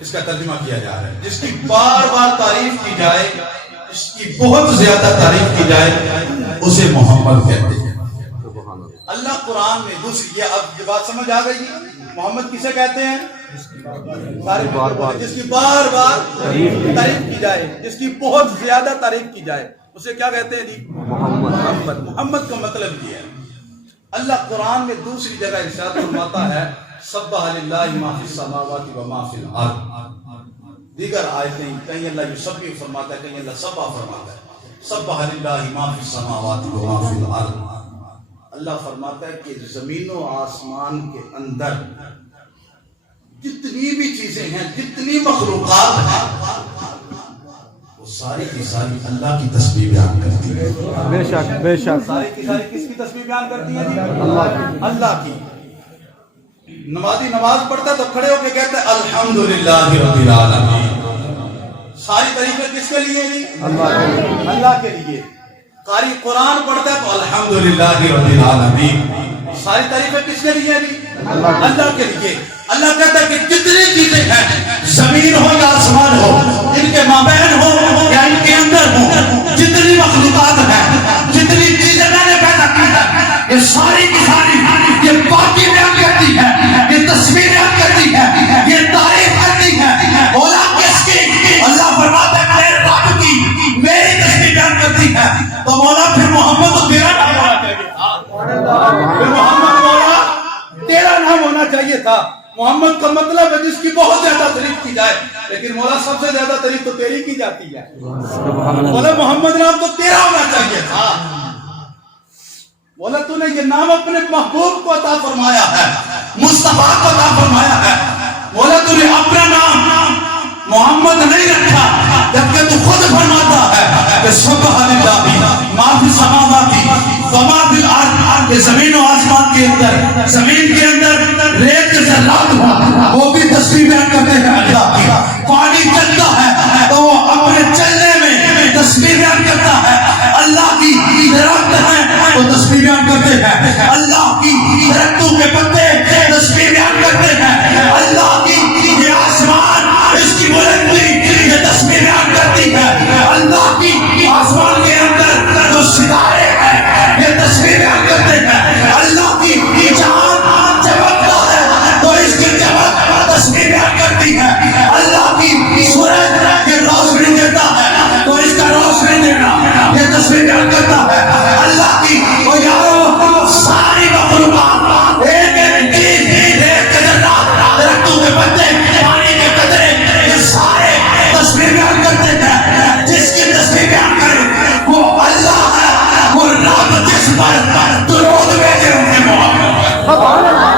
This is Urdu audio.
اس کا ترجمہ کیا جا رہا ہے، جس کی بار بار تعریف کی جائے، اس کی بہت زیادہ تعریف کی جائے، اسے محمد کہتے ہیں۔ اللہ قرآن میں دوسری، یہ اب یہ بات سمجھ آ گئی، محمد کسے کہتے ہیں؟ جس کی بار بار تعریف کی جائے، جس کی بہت زیادہ تعریف کی جائے، اسے کیا کہتے ہیں جی؟ محمد۔ محمد کا مطلب یہ ہے، اللہ قرآن میں دوسری جگہ ارشاد فرماتا ہے سبح للہ ما فی السماوات و ما فی الارض۔ دیگر آیتیں کہیں اللہ یسبح فرماتا ہے، کہیں اللہ سبح فرماتا ہے۔ سبح للہ ما فی السماوات و ما فی الارض، اللہ فرماتا ہے کہ زمین و آسمان کے اندر جتنی بھی چیزیں ہیں، جتنی مخلوقات ہیں، وہ ساری کی ساری اللہ کی تسبیح بیان کرتی ہے۔ بے شک بے شک، ساری کی ساری کس کی تسبیح بیان کرتی ہے جی؟ اللہ کی۔ اللہ کی۔ نمازی نماز پڑھتا ہے تو کھڑے ہو کے کہتا ہے الحمدللہ رب العالمین۔ ساری تعریفیں کس کے لیے جی؟ اللہ کے لیے۔ قاری قرآن پڑھتا ہے تو الحمدللہ رب العالمین۔ ساری تعریفیں کس کے لیے جی؟ اللہ کے لیے۔ اللہ کہتا ہے کہ جتنی چیزیں ہیں، زمین ہو یا آسمان ہو، ان کے مابین ہو یا ان کے اندر ہو، جتنی مخلوقات ہیں، جتنی چیزیں میں نے پیدا کی ہیں، یہ ساری کی ساری یہ باقی بیان کرتی ہے، یہ تصویر بیان کرتی ہے، یہ تعریف کرتی ہے۔ مولا کس کی؟ اللہ فرماتا ہے میرے رب کی، میری تصویر بیان کرتی ہے۔ تو مولا پھر محمد تو تیرا نام ہونا چاہیے تھا، پھر محمد مولا تیرا نام ہونا چاہیے تھا۔ محمد کا مطلب ہے جس کی بہت زیادہ تعریف کی جائے، لیکن مولا سب سے زیادہ تعریف تو تیری کی جاتی ہے۔ مولا محمد نام تو تیرا ہونا چاہیے تھا۔ مولا تو نے یہ نام اپنے محبوب کو عطا فرمایا ہے، مصطفیٰ کو عطا فرمایا ہے۔ مولا تو نے اپنا نام محمد نہیں رکھا، جبکہ تو خود فرماتا ہے کہ سبح للہ ما فی السماوات و ما فی الارض، یہ زمین و آسمان کے اندر، زمین کے اندر ریت کے ذرات ہوا، وہ بھی تسبیح بیان کرتے ہیں اللہ کی۔ پانی چلتا ہے تو وہ اپنے چلنے میں تسبیح بیان کرتا ہے اللہ کی۔ درخت ہے وہ تسبیح بیان کرتے ہیں اللہ کی، درختوں کے پتے تسبیح بیان کرتے ہیں اللہ کی۔ یہ آسمان اس کی بلندی یہ تسبیح بیان کرتی ہے اللہ کی۔ آسمان کے اندر جو ستارے ہیں یہ تسبیح بیان کرتے ہیں اللہ کی۔ چاند چمکتا ہے تو اس کی چمک تسبیح بیان کرتی ہے اللہ کی۔ سورج یہ روشنی دیتا ہے تو اس کا روشنی دینا یہ تسبیح بیان کرتا ہے اللہ کی۔ تو یارو ساری مخلوقات ایک ایک چیز، ایک ذرات، درختوں کے پتے، پانی کے قطرے، یہ سارے تسبیح بیان کرتے ہیں۔ جس کی تسبیح بیان کرے وہ اللہ ہے، وہ رب جس پر درود بھیجے ان کے محمد۔